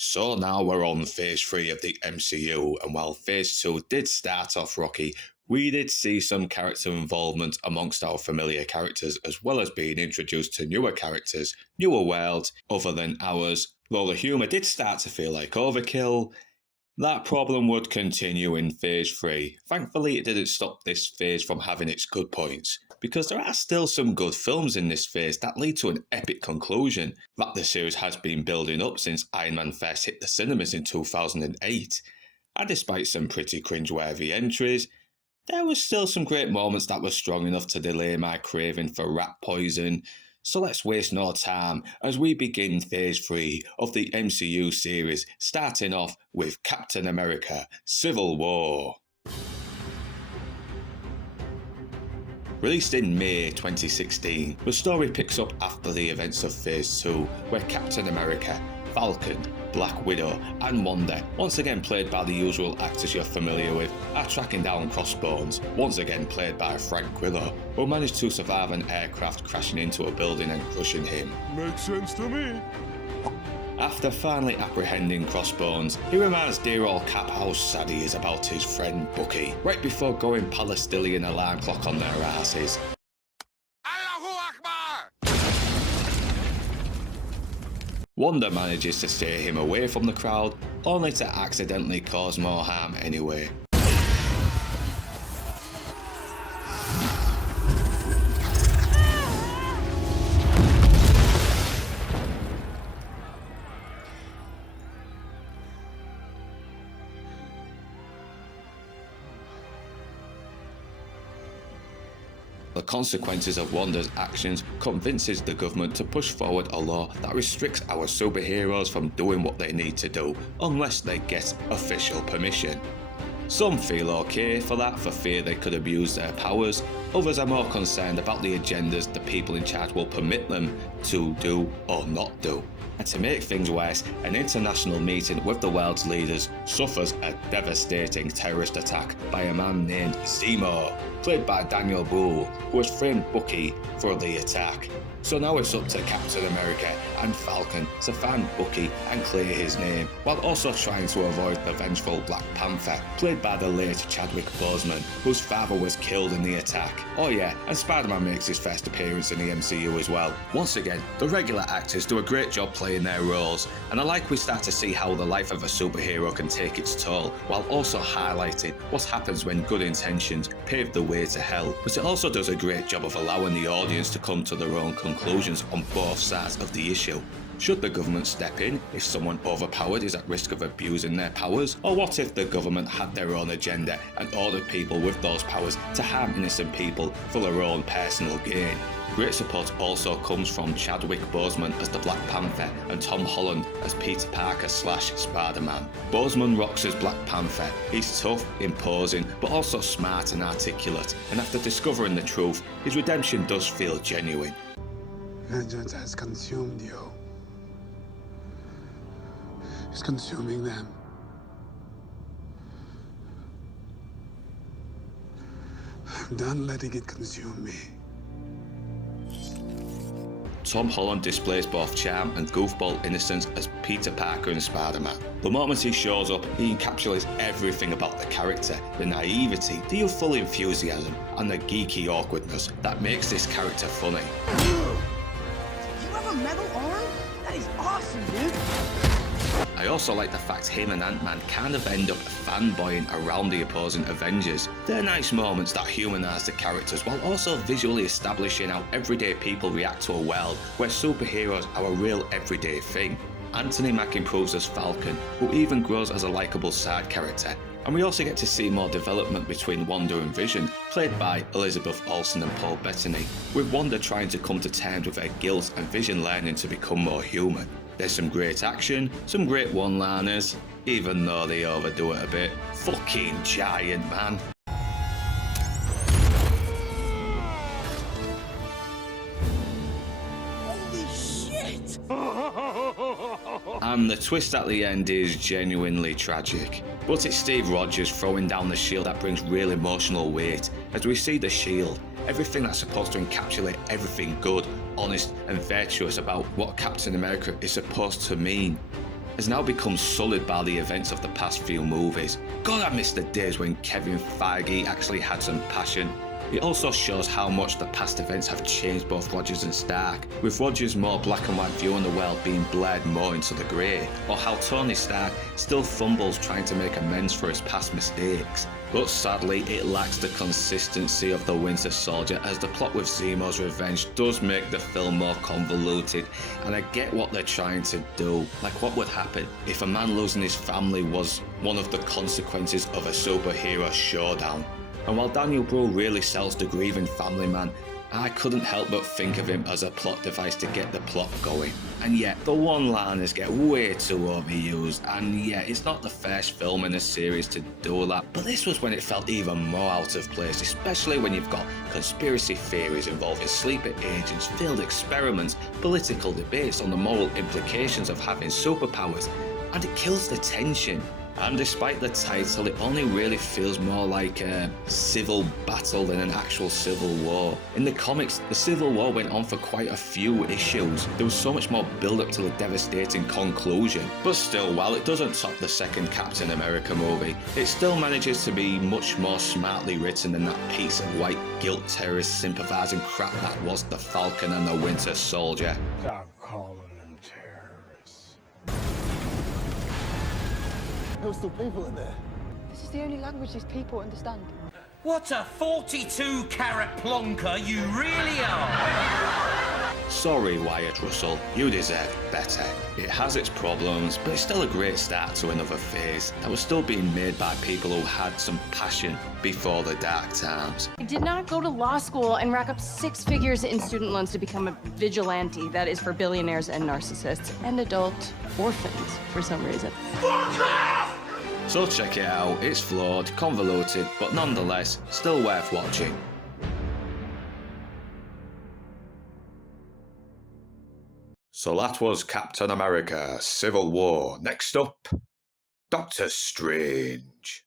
So now we're on Phase 3 of the MCU, and while Phase 2 did start off rocky, we did see some character involvement amongst our familiar characters, as well as being introduced to newer characters, newer worlds, other than ours. Though the humour did start to feel like overkill, that problem would continue in Phase 3. Thankfully, it didn't stop this phase from having its good points, because there are still some good films in this phase that lead to an epic conclusion that the series has been building up since Iron Man first hit the cinemas in 2008. And despite some pretty cringeworthy entries, there was still some great moments that were strong enough to delay my craving for rat poison. So let's waste no time as we begin Phase 3 of the MCU series, starting off with Captain America: Civil War. Released in May 2016, the story picks up after the events of Phase 2, where Captain America, Falcon, Black Widow and Wanda, once again played by the usual actors you're familiar with, are tracking down Crossbones, once again played by Frank Grillo, who managed to survive an aircraft crashing into a building and crushing him. Makes sense to me. After finally apprehending Crossbones, he reminds dear old Cap how sad he is about his friend Bucky, right before going Palestinian alarm clock on their asses. Wanda manages to steer him away from the crowd, only to accidentally cause more harm anyway. The consequences of Wanda's actions convinces the government to push forward a law that restricts our superheroes from doing what they need to do unless they get official permission. Some feel okay for that for fear they could abuse their powers, others are more concerned about the agendas the people in charge will permit them to do or not do. And to make things worse, an international meeting with the world's leaders suffers a devastating terrorist attack by a man named Zemo, played by Daniel Brühl, who has framed Bucky for the attack. So now it's up to Captain America and Falcon to find Bucky and clear his name, while also trying to avoid the vengeful Black Panther, played by the late Chadwick Boseman, whose father was killed in the attack. Oh yeah, and Spider-Man makes his first appearance in the MCU as well. Once again, the regular actors do a great job playing their roles, and I like we start to see how the life of a superhero can take its toll, while also highlighting what happens when good intentions pave the way to hell. But it also does a great job of allowing the audience to come to their own conclusions on both sides of the issue. Should the government step in if someone overpowered is at risk of abusing their powers? Or what if the government had their own agenda and ordered people with those powers to harm innocent people for their own personal gain? Great support also comes from Chadwick Boseman as the Black Panther and Tom Holland as Peter Parker / Spider-Man. Boseman rocks as Black Panther. He's tough, imposing, but also smart and articulate, and after discovering the truth, his redemption does feel genuine. Vengeance has consumed you. It's consuming them. I'm done letting it consume me. Tom Holland displays both charm and goofball innocence as Peter Parker and Spider-Man. The moment he shows up, he encapsulates everything about the character, the naivety, the youthful enthusiasm, and the geeky awkwardness that makes this character funny. You have a metal arm? That is awesome, dude! I also like the fact him and Ant-Man kind of end up fanboying around the opposing Avengers. They're nice moments that humanise the characters while also visually establishing how everyday people react to a world where superheroes are a real everyday thing. Anthony Mackie improves as Falcon, who even grows as a likeable side character. And we also get to see more development between Wanda and Vision, played by Elizabeth Olsen and Paul Bettany, with Wanda trying to come to terms with her guilt and Vision learning to become more human. There's some great action, some great one-liners, even though they overdo it a bit. Fucking giant, man. Holy shit! And the twist at the end is genuinely tragic. But it's Steve Rogers throwing down the shield that brings real emotional weight, as we see the shield, everything that's supposed to encapsulate everything good, honest and virtuous about what Captain America is supposed to mean. has now become sullied by the events of the past few movies. God, I miss the days when Kevin Feige actually had some passion. It also shows how much the past events have changed both Rogers and Stark, with Rogers' more black and white view on the world being blurred more into the grey, or how Tony Stark still fumbles trying to make amends for his past mistakes. But sadly, it lacks the consistency of the Winter Soldier, as the plot with Zemo's revenge does make the film more convoluted, and I get what they're trying to do. Like, what would happen if a man losing his family was one of the consequences of a superhero showdown? And while Daniel Bru really sells the grieving family man, I couldn't help but think of him as a plot device to get the plot going. And yet, the one-liners get way too overused, and yeah, it's not the first film in a series to do that, but this was when it felt even more out of place, especially when you've got conspiracy theories involving sleeper agents, failed experiments, political debates on the moral implications of having superpowers, and it kills the tension. And despite the title, it only really feels more like a civil battle than an actual civil war. In the comics, the Civil War went on for quite a few issues. There was so much more build-up to the devastating conclusion. But still, while it doesn't top the second Captain America movie, it still manages to be much more smartly written than that piece of white guilt terrorist sympathizing crap that was the Falcon and the Winter Soldier. Stop calling them terrorists. There were still people in there. This is the only language these people understand. What a 42-carat plonker you really are! Sorry, Wyatt Russell, you deserve better. It has its problems, but it's still a great start to another phase that was still being made by people who had some passion before the dark times. I did not go to law school and rack up 6 figures in student loans to become a vigilante that is for billionaires and narcissists and adult orphans for some reason. So check it out, it's flawed, convoluted, but nonetheless, still worth watching. So that was Captain America: Civil War. Next up, Doctor Strange.